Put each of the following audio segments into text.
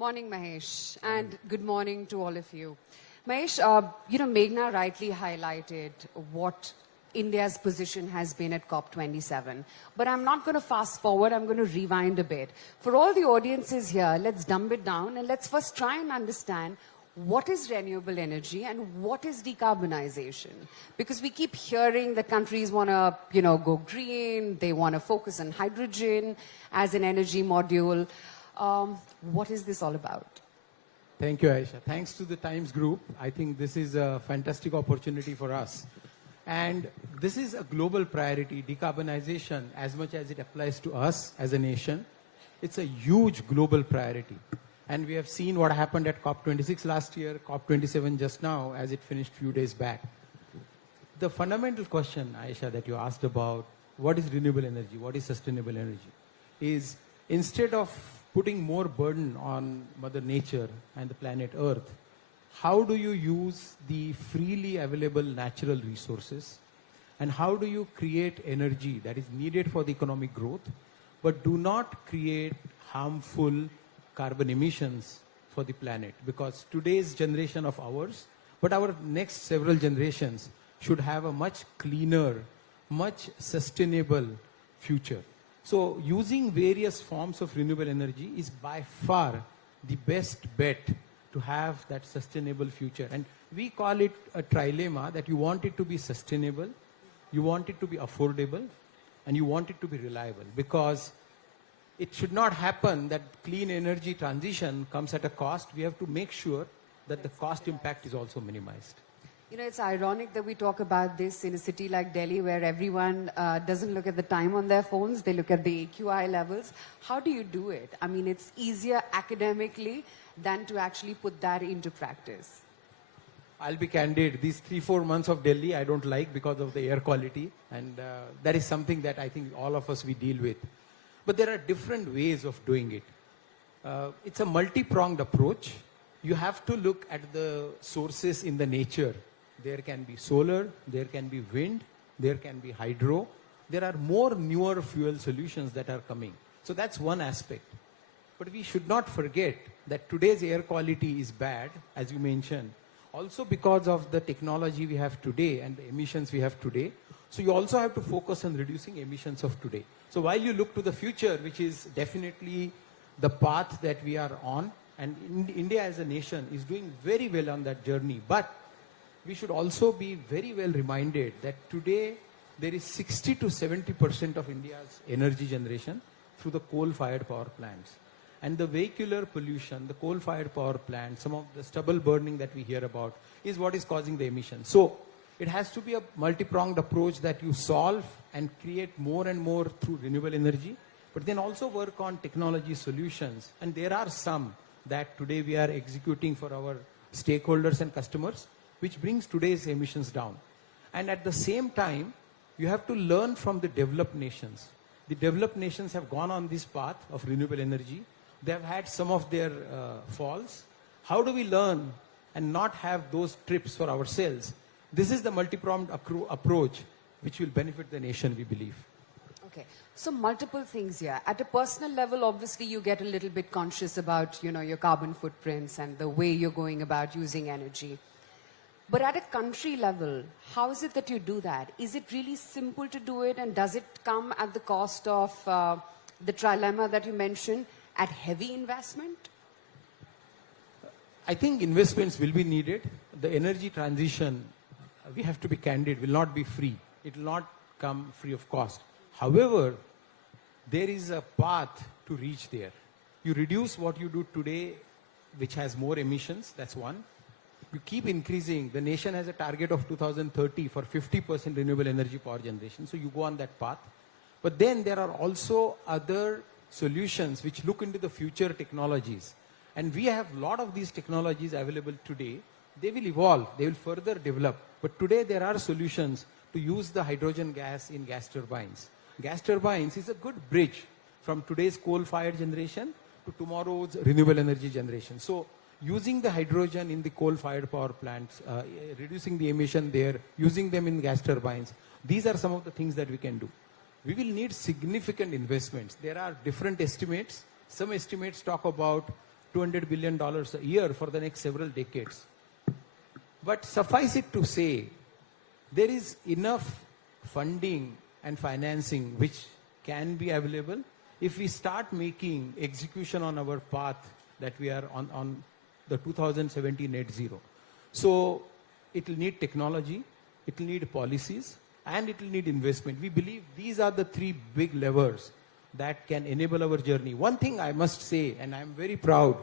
Morning, Mahesh, and good morning to all of you. Mahesh, Meghna rightly highlighted what India's position has been at COP27. But I'm not going to fast forward, I'm going to rewind a bit. For all the audiences here, let's dumb it down and let's first try and understand what is renewable energy and what is decarbonization? Because we keep hearing that countries want to, go green, they want to focus on hydrogen as an energy module. What is this all about? Thank you, Aisha. Thanks to the Times Group. I think this is a fantastic opportunity for us. And this is a global priority, decarbonization, as much as it applies to us as a nation. It's a huge global priority. And we have seen what happened at COP26 last year, COP27 just now, as it finished a few days back. The fundamental question, Aisha, that you asked about, what is renewable energy, what is sustainable energy, is instead of putting more burden on Mother Nature and the planet Earth, how do you use the freely available natural resources and how do you create energy that is needed for the economic growth but do not create harmful carbon emissions for the planet? Because today's generation of ours, but our next several generations should have a much cleaner, much sustainable future. So using various forms of renewable energy is by far the best bet to have that sustainable future. And we call it a trilemma, that you want it to be sustainable, you want it to be affordable, and you want it to be reliable. Because it should not happen that clean energy transition comes at a cost. We have to make sure that the cost impact is also minimized. It's ironic that we talk about this in a city like Delhi where everyone doesn't look at the time on their phones, they look at the AQI levels. How do you do it? I mean, it's easier academically than to actually put that into practice. I'll be candid, these 3-4 months of Delhi I don't like because of the air quality, and that is something that I think all of us we deal with. But there are different ways of doing it. It's a multi-pronged approach. You have to look at the sources in the nature. There can be solar, there can be wind, there can be hydro. There are more newer fuel solutions that are coming. So that's one aspect. But we should not forget that today's air quality is bad, as you mentioned, also because of the technology we have today and the emissions we have today. So you also have to focus on reducing emissions of today. So while you look to the future, which is definitely the path that we are on, and India as a nation is doing very well on that journey, but we should also be very well reminded that today there is 60 to 70% of India's energy generation through the coal-fired power plants. And the vehicular pollution, the coal-fired power plant, some of the stubble burning that we hear about is what is causing the emissions. So it has to be a multi-pronged approach that you solve and create more and more through renewable energy, but then also work on technology solutions. And there are some that today we are executing for our stakeholders and customers, which brings today's emissions down. And at the same time, you have to learn from the developed nations. The developed nations have gone on this path of renewable energy. They have had some of their falls. How do we learn and not have those trips for ourselves? This is the multi-pronged approach which will benefit the nation, we believe. Okay, so multiple things here. At a personal level, obviously you get a little bit conscious about, your carbon footprints and the way you're going about using energy. But at a country level, how is it that you do that? Is it really simple to do it, and does it come at the cost of the trilemma that you mentioned, at heavy investment? I think investments will be needed. The energy transition, we have to be candid, will not be free. It will not come free of cost. However, there is a path to reach there. You reduce what you do today, which has more emissions, that's one. You keep increasing. The nation has a target of 2030 for 50% renewable energy power generation. So you go on that path. But then there are also other solutions which look into the future technologies. And we have a lot of these technologies available today. They will evolve. They will further develop. But today there are solutions to use the hydrogen gas in gas turbines. Gas turbines is a good bridge from today's coal-fired generation to tomorrow's renewable energy generation. So using the hydrogen in the coal-fired power plants, reducing the emission there, using them in gas turbines, these are some of the things that we can do. We will need significant investments. There are different estimates. Some estimates talk about $200 billion a year for the next several decades. But suffice it to say, there is enough funding and financing which can be available if we start making execution on our path that we are on the 2017 net zero. So it will need technology, it will need policies, and it will need investment. We believe these are the three big levers that can enable our journey. One thing I must say, and I'm very proud,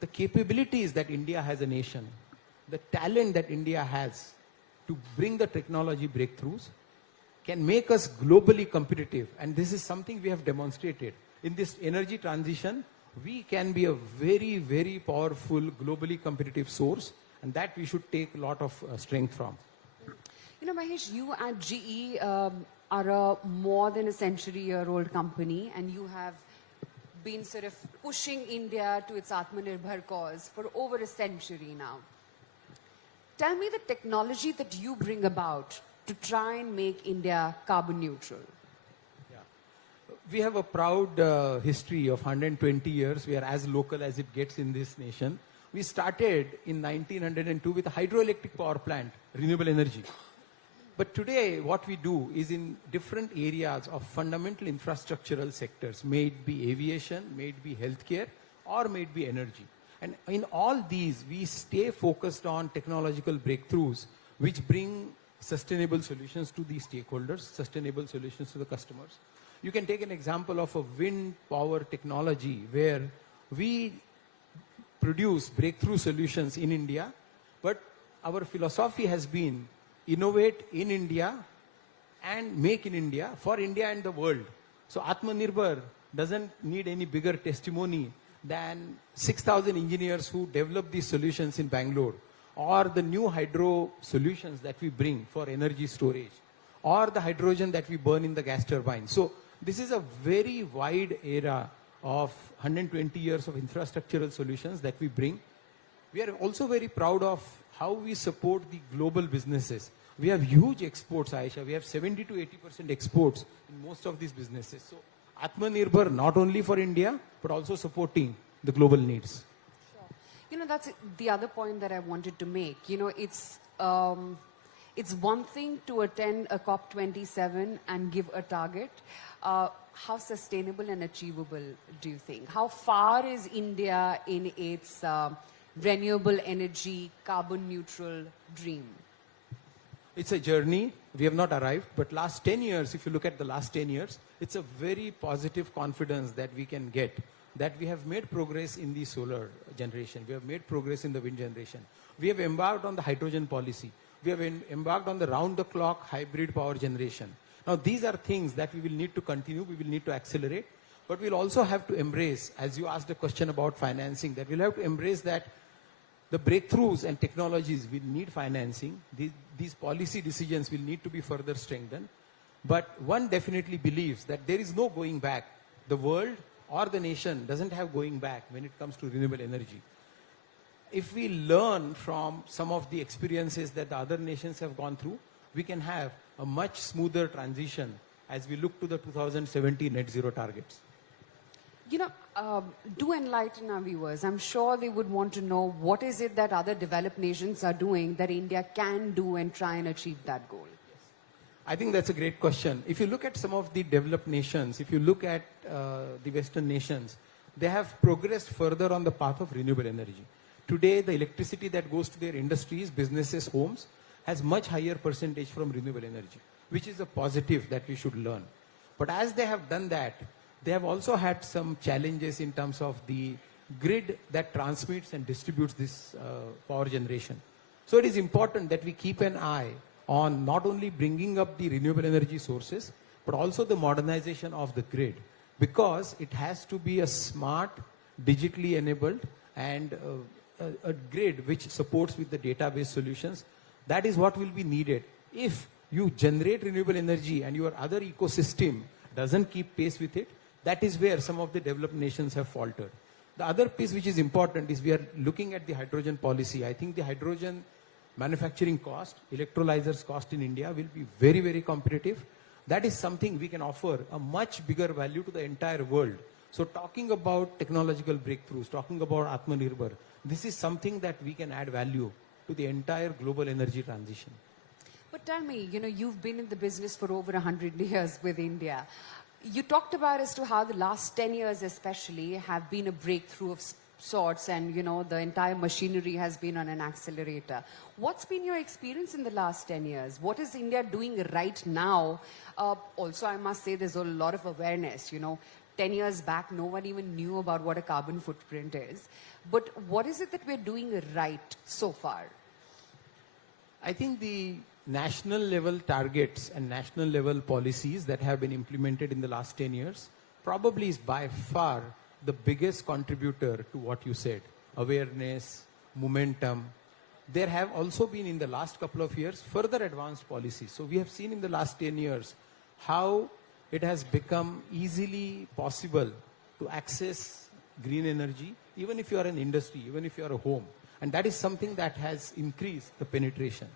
the capabilities that India has a nation, the talent that India has to bring the technology breakthroughs can make us globally competitive. And this is something we have demonstrated. In this energy transition, we can be a very, very powerful, globally competitive source, and that we should take a lot of strength from. You know, Mahesh, you at GE are a more than a century-year-old company, and you have been sort of pushing India to its Atmanirbhar cause for over a century now. Tell me the technology that you bring about to try and make India carbon neutral. We have a proud history of 120 years. We are as local as it gets in this nation. We started in 1902 with a hydroelectric power plant, renewable energy. But today, what we do is in different areas of fundamental infrastructural sectors, may it be aviation, may it be healthcare, or may it be energy. And in all these, we stay focused on technological breakthroughs which bring sustainable solutions to the stakeholders, sustainable solutions to the customers. You can take an example of a wind power technology where we produce breakthrough solutions in India, but our philosophy has been innovate in India and make in India for India and the world. So Atmanirbhar doesn't need any bigger testimony than 6,000 engineers who develop these solutions in Bangalore, or the new hydro solutions that we bring for energy storage, or the hydrogen that we burn in the gas turbine. So this is a very wide era of 120 years of infrastructural solutions that we bring. We are also very proud of how we support the global businesses. We have huge exports, Aisha. We have 70 to 80% exports in most of these businesses. So Atmanirbhar not only for India, but also supporting the global needs. Sure. You know, that's the other point that I wanted to make. You know, it's one thing to attend a COP27 and give a target. How sustainable and achievable do you think? How far is India in its renewable energy, carbon neutral dream? It's a journey. We have not arrived, but last 10 years, if you look at the last 10 years, it's a very positive confidence that we can get that we have made progress in the solar generation. We have made progress in the wind generation. We have embarked on the hydrogen policy. We have embarked on the round-the-clock hybrid power generation. Now, these are things that we will need to continue, we will need to accelerate, but we'll also have to embrace, as you asked a question about financing, that we'll have to embrace that the breakthroughs and technologies will need financing. These policy decisions will need to be further strengthened. But one definitely believes that there is no going back. The world or the nation doesn't have going back when it comes to renewable energy. If we learn from some of the experiences that the other nations have gone through, we can have a much smoother transition as we look to the 2070 net zero targets. You know, do enlighten our viewers. I'm sure they would want to know what is it that other developed nations are doing that India can do and try and achieve that goal. I think that's a great question. If you look at some of the developed nations, if you look at the Western nations, they have progressed further on the path of renewable energy. Today, the electricity that goes to their industries, businesses, homes, has much higher percentage from renewable energy, which is a positive that we should learn. But as they have done that, they have also had some challenges in terms of the grid that transmits and distributes this power generation. So it is important that we keep an eye on not only bringing up the renewable energy sources, but also the modernization of the grid, because it has to be a smart, digitally enabled, and a grid which supports with the database solutions. That is what will be needed. If you generate renewable energy and your other ecosystem doesn't keep pace with it, that is where some of the developed nations have faltered. The other piece which is important is we are looking at the hydrogen policy. I think the hydrogen manufacturing cost, electrolyzers cost in India will be very, very competitive. That is something we can offer a much bigger value to the entire world So talking about technological breakthroughs, talking about Atmanirbhar, this is something that we can add value to the entire global energy transition. But tell me, you've been in the business for over 100 years with India. You talked about as to how the last 10 years especially have been a breakthrough of sorts, and, the entire machinery has been on an accelerator. What's been your experience in the last 10 years? What is India doing right now? Also, I must say there's a lot of awareness, 10 years back, no one even knew about what a carbon footprint is. But what is it that we're doing right so far? I think the national level targets and national level policies that have been implemented in the last 10 years probably is by far the biggest contributor to what you said. Awareness, momentum. There have also been in the last couple of years further advanced policies. So we have seen in the last 10 years how it has become easily possible to access green energy, even if you are an industry, even if you are a home. And that is something that has increased the penetration.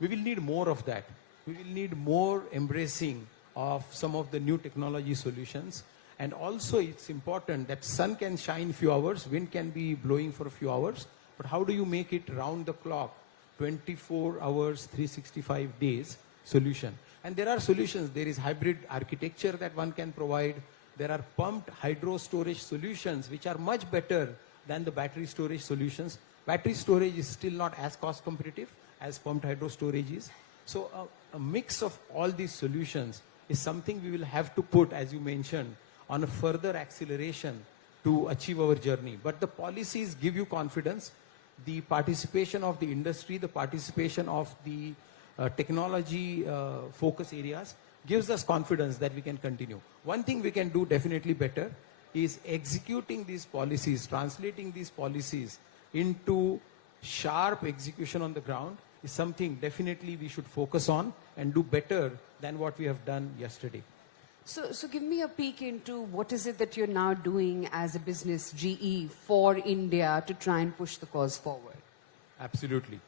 We will need more of that. We will need more embracing of some of the new technology solutions. And also it's important that sun can shine few hours, wind can be blowing for a few hours, but how do you make it round the clock, 24 hours, 365 days solution? And there are solutions. There is hybrid architecture that one can provide. There are pumped hydro storage solutions which are much better than the battery storage solutions. Battery storage is still not as cost competitive as pumped hydro storage is. So a mix of all these solutions is something we will have to put, as you mentioned, on a further acceleration to achieve our journey. But the policies give you confidence. The participation of the industry, the participation of the technology focus areas gives us confidence that we can continue. One thing we can do definitely better is executing these policies, translating these policies into sharp execution on the ground is something definitely we should focus on and do better than what we have done yesterday. So give me a peek into what is it that you're now doing as a business, GE, for India to try and push the cause forward? Absolutely.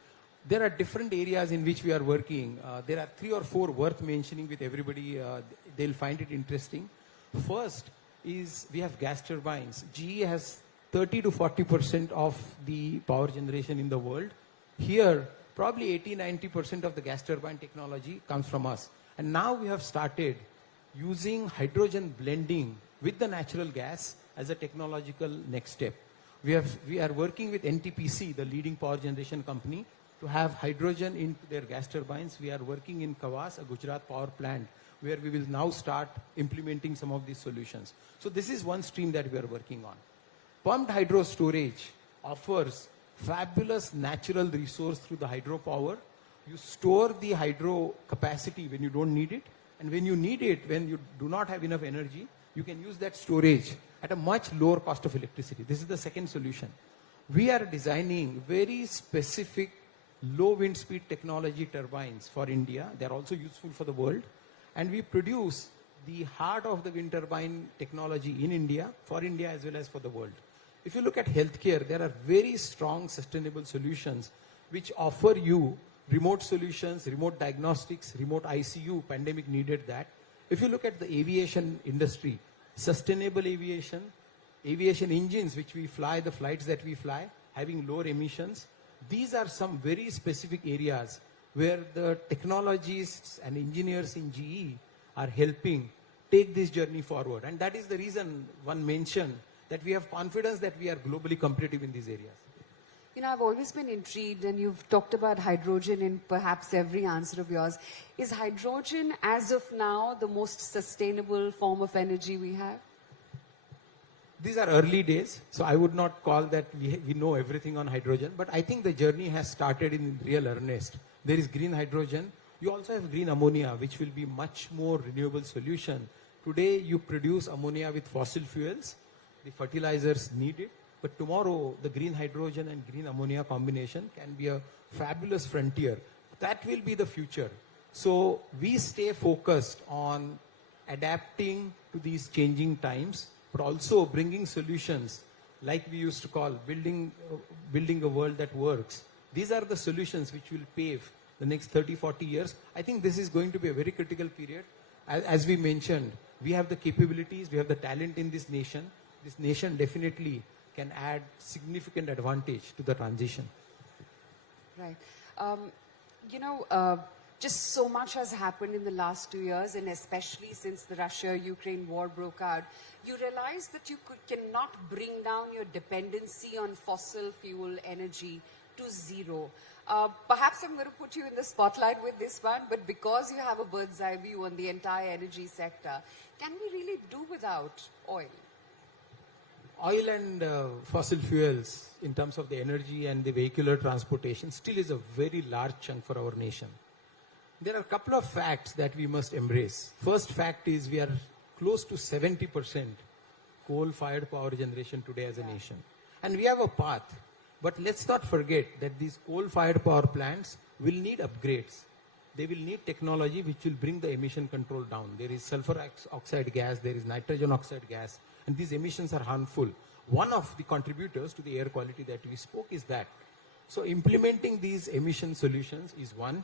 There are different areas in which we are working. There are 3 or 4 worth mentioning with everybody. They'll find it interesting. First is we have gas turbines. GE has 30 to 40% of the power generation in the world. Here, probably 80-90% of the gas turbine technology comes from us. And now we have started using hydrogen blending with the natural gas as a technological next step. We are working with NTPC, the leading power generation company, to have hydrogen into their gas turbines. We are working in Kawas, a Gujarat power plant, where we will now start implementing some of these solutions. So this is one stream that we are working on. Pumped hydro storage offers fabulous natural resource through the hydropower. You store the hydro capacity when you don't need it, and when you need it, when you do not have enough energy, you can use that storage at a much lower cost of electricity. This is the second solution. We are designing very specific low wind speed technology turbines for India. They are also useful for the world. And we produce the heart of the wind turbine technology in India, for India as well as for the world. If you look at healthcare, there are very strong sustainable solutions which offer you remote solutions, remote diagnostics, remote ICU. Pandemic needed that. If you look at the aviation industry, sustainable aviation, aviation engines which we fly, the flights that we fly, having lower emissions, these are some very specific areas where the technologists and engineers in GE are helping take this journey forward. And that is the reason one mentioned that we have confidence that we are globally competitive in these areas. I've always been intrigued, and you've talked about hydrogen in perhaps every answer of yours. Is hydrogen, as of now, the most sustainable form of energy we have? These are early days, so I would not call that we know everything on hydrogen, but I think the journey has started in real earnest. There is green hydrogen. You also have green ammonia, which will be much more renewable solution. Today, you produce ammonia with fossil fuels. The fertilizers need it. But tomorrow, the green hydrogen and green ammonia combination can be a fabulous frontier. That will be the future. So we stay focused on adapting to these changing times, but also bringing solutions like we used to call building a world that works. These are the solutions which will pave the next 30, 40 years. I think this is going to be a very critical period. As we mentioned, we have the capabilities, we have the talent in this nation. this nation definitely can add significant advantage to the transition. Right. You know, just so much has happened in the last 2 years, and especially since the Russia-Ukraine war broke out, you realize that you cannot bring down your dependency on fossil fuel energy to zero. Perhaps I'm going to put you in the spotlight with this one, but because you have a bird's eye view on the entire energy sector, can we really do without oil? Oil and fossil fuels in terms of the energy and the vehicular transportation still is a very large chunk for our nation. There are a couple of facts that we must embrace. First fact is we are close to 70% coal-fired power generation today as a nation. And we have a path. But let's not forget that these coal-fired power plants will need upgrades. They will need technology which will bring the emission control down. There is sulfur oxide gas, there is nitrogen oxide gas, and these emissions are harmful. One of the contributors to the air quality that we spoke is that. So implementing these emission solutions is one.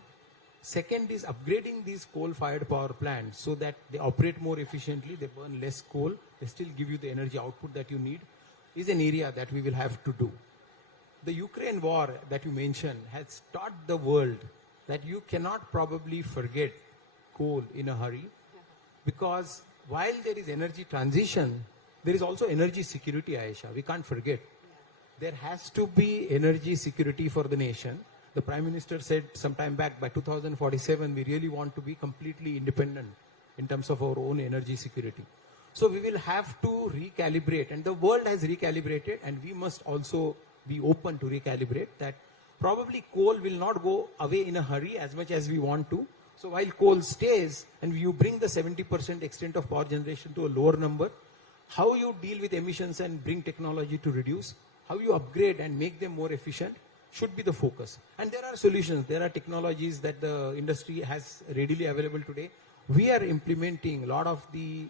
Second is upgrading these coal-fired power plants so that they operate more efficiently, they burn less coal, they still give you the energy output that you need, is an area that we will have to do. The Ukraine war that you mentioned has taught the world that you cannot probably forget coal in a hurry, because while there is energy transition, there is also energy security, Aisha. We can't forget. There has to be energy security for the nation. The Prime Minister said some time back, by 2047, we really want to be completely independent in terms of our own energy security. So we will have to recalibrate, and the world has recalibrated, and we must also be open to recalibrate that probably coal will not go away in a hurry as much as we want to. So while coal stays and you bring the 70% extent of power generation to a lower number, how you deal with emissions and bring technology to reduce, how you upgrade and make them more efficient should be the focus. And there are solutions, there are technologies that the industry has readily available today. We are implementing a lot of the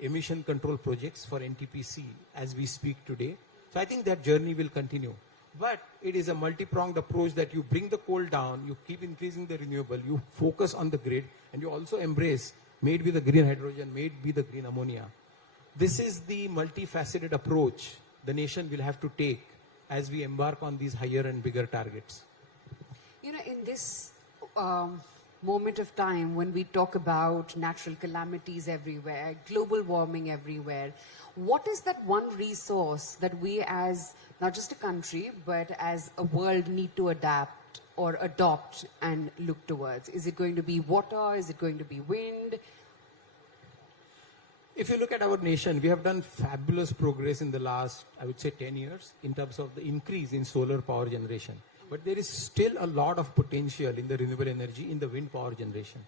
emission control projects for NTPC as we speak today. So I think that journey will continue. But it is a multi-pronged approach that you bring the coal down, you keep increasing the renewable, you focus on the grid, and you also embrace made with the green hydrogen, made with the green ammonia. This is the multifaceted approach the nation will have to take as we embark on these higher and bigger targets. You know, in this moment of time when we talk about natural calamities everywhere, global warming everywhere, what is that one resource that we as not just a country but as a world need to adapt or adopt and look towards? Is it going to be water? Is it going to be wind? If you look at our nation, we have done fabulous progress in the last, I would say, 10 years in terms of the increase in solar power generation. But there is still a lot of potential in the renewable energy, in the wind power generation.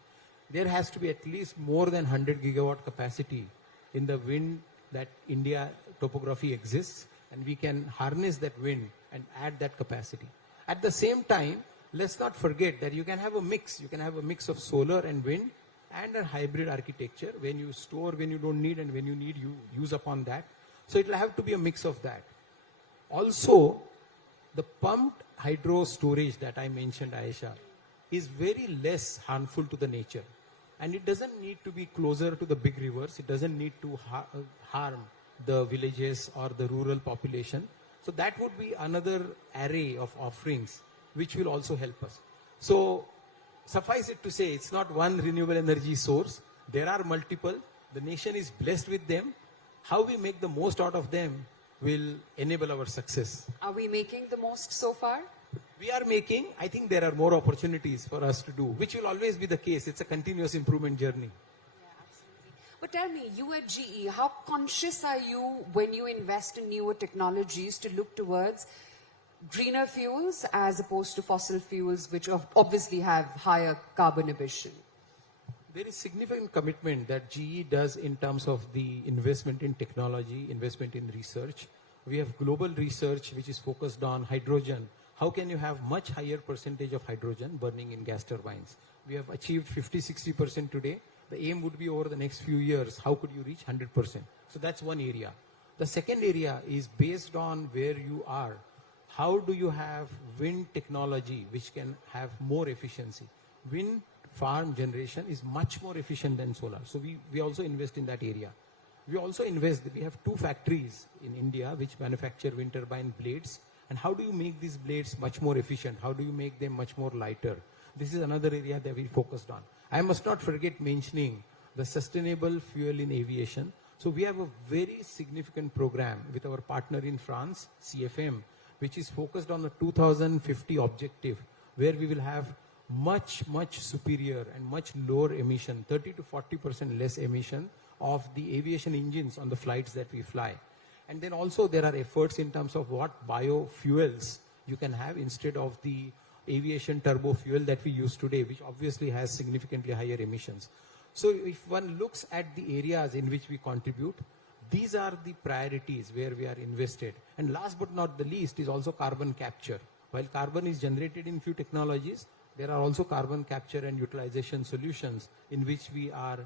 There has to be at least more than 100 gigawatt capacity in the wind that India topography exists, and we can harness that wind and add that capacity. At the same time, let's not forget that you can have a mix. You can have a mix of solar and wind and a hybrid architecture. When you store, when you don't need, and when you need, you use upon that. So it will have to be a mix of that. Also, the pumped hydro storage that I mentioned, Aisha, is very less harmful to the nature. And it doesn't need to be closer to the big rivers. It doesn't need to harm the villages or the rural population. So that would be another array of offerings which will also help us. So suffice it to say, it's not one renewable energy source. There are multiple. The nation is blessed with them. How we make the most out of them will enable our success. Are we making the most so far? We are making. I think there are more opportunities for us to do, which will always be the case. It's a continuous improvement journey. Yeah, absolutely. But tell me, you at GE, how conscious are you when you invest in newer technologies to look towards greener fuels as opposed to fossil fuels, which obviously have higher carbon emission? There is significant commitment that GE does in terms of the investment in technology, investment in research. We have global research which is focused on hydrogen. How can you have much higher percentage of hydrogen burning in gas turbines? We have achieved 50-60% today. The aim would be over the next few years, how could you reach 100%? So that's one area. The second area is based on where you are. How do you have wind technology which can have more efficiency? Wind farm generation is much more efficient than solar. So we also invest in that area. We also invest, we have 2 factories in India which manufacture wind turbine blades. And how do you make these blades much more efficient? How do you make them much more lighter? This is another area that we focused on. I must not forget mentioning the sustainable fuel in aviation. So we have a very significant program with our partner in France, CFM, which is focused on the 2050 objective, where we will have much superior and much lower emission, 30 to 40% less emission of the aviation engines on the flights that we fly. And then also there are efforts in terms of what biofuels you can have instead of the aviation turbo fuel that we use today, which obviously has significantly higher emissions. So if one looks at the areas in which we contribute, these are the priorities where we are invested. And last but not the least is also carbon capture. While carbon is generated in few technologies, there are also carbon capture and utilization solutions in which we are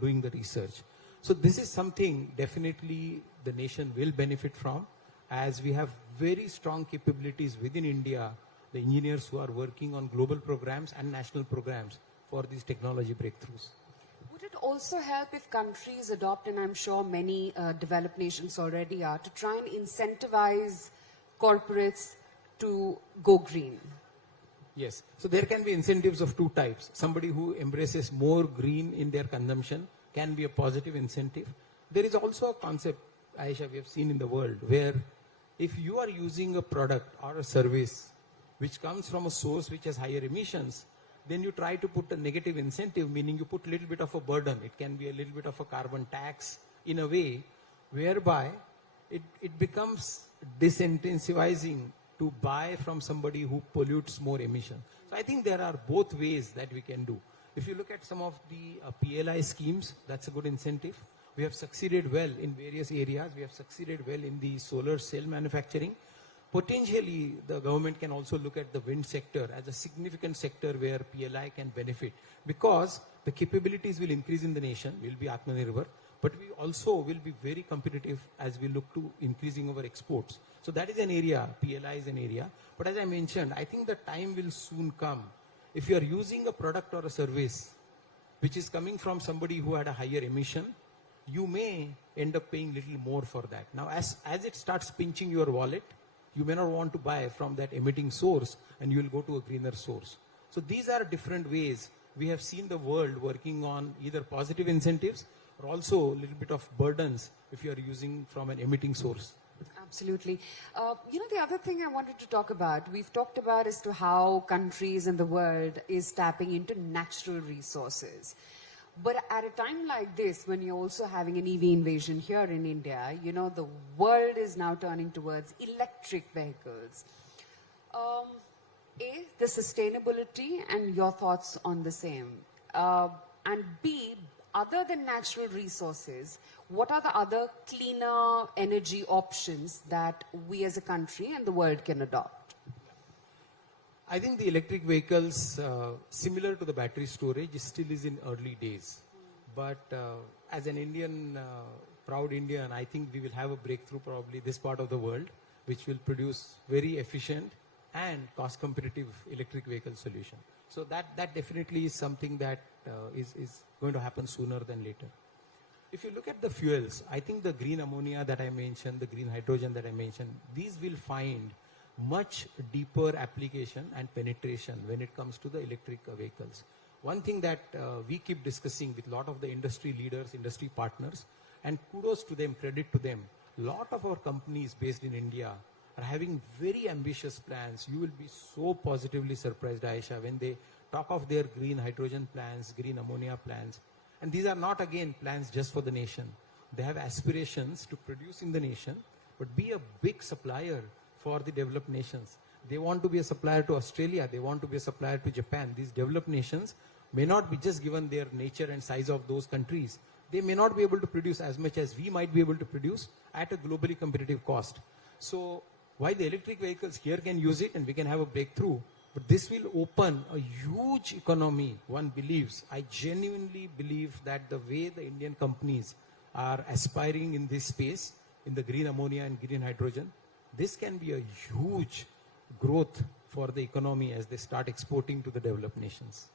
doing the research. So this is something definitely the nation will benefit from, as we have very strong capabilities within India, the engineers who are working on global programs and national programs for these technology breakthroughs. Would it also help if countries adopt, and I'm sure many developed nations already are, to try and incentivize corporates to go green? Yes. So there can be incentives of 2 types. Somebody who embraces more green in their consumption can be a positive incentive. There is also a concept, Aisha, we have seen in the world, where if you are using a product or a service which comes from a source which has higher emissions, then you try to put a negative incentive, meaning you put a little bit of a burden. It can be a little bit of a carbon tax in a way whereby it becomes disincentivizing to buy from somebody who pollutes more emission. So I think there are both ways that we can do. If you look at some of the PLI schemes, that's a good incentive. We have succeeded well in various areas. We have succeeded well in the solar cell manufacturing. Potentially, the government can also look at the wind sector as a significant sector where PLI can benefit, because the capabilities will increase in the nation, will be Atmanirbhar, but we also will be very competitive as we look to increasing our exports. So that is an area, PLI is an area. But as I mentioned, I think the time will soon come. If you are using a product or a service which is coming from somebody who had a higher emission, you may end up paying little more for that. Now, as it starts pinching your wallet, you may not want to buy from that emitting source, and you will go to a greener source. So these are different ways. We have seen the world working on either positive incentives or also a little bit of burdens if you are using from an emitting source. Absolutely. The other thing I wanted to talk about, we've talked about as to how countries in the world is tapping into natural resources. But at a time like this, when you're also having an EV invasion here in India, the world is now turning towards electric vehicles. A, the sustainability and your thoughts on the same. And B, other than natural resources, what are the other cleaner energy options that we as a country and the world can adopt? I think the electric vehicles, similar to the battery storage, still is in early days. But as an Indian, proud Indian, I think we will have a breakthrough probably this part of the world, which will produce very efficient and cost competitive electric vehicle solution. So that definitely is something that is going to happen sooner than later. If you look at the fuels, I think the green ammonia that I mentioned, the green hydrogen that I mentioned, these will find much deeper application and penetration when it comes to the electric vehicles. One thing that we keep discussing with a lot of the industry leaders, industry partners, and kudos to them, credit to them, a lot of our companies based in India are having very ambitious plans. You will be so positively surprised, Aisha, when they talk of their green hydrogen plans, green ammonia plans. And these are not, again, plans just for the nation. They have aspirations to produce in the nation, but be a big supplier for the developed nations. They want to be a supplier to Australia. They want to be a supplier to Japan. These developed nations may not be just given their nature and size of those countries. They may not be able to produce as much as we might be able to produce at a globally competitive cost. So while the electric vehicles here can use it and we can have a breakthrough, but this will open a huge economy, one believes. I genuinely believe that the way the Indian companies are aspiring in this space, in the green ammonia and green hydrogen, this can be a huge growth for the economy as they start exporting to the developed nations.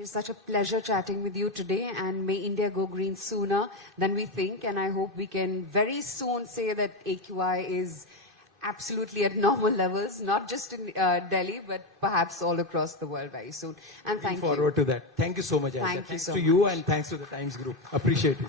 It's such a pleasure chatting with you today, and may India go green sooner than we think. And I hope we can very soon say that AQI is absolutely at normal levels, not just in Delhi, but perhaps all across the world very soon. And thank you. Looking forward to that. Thank you so much, Aisha. Thank you Thanks so to you much. and thanks to the Times Group. Appreciate it.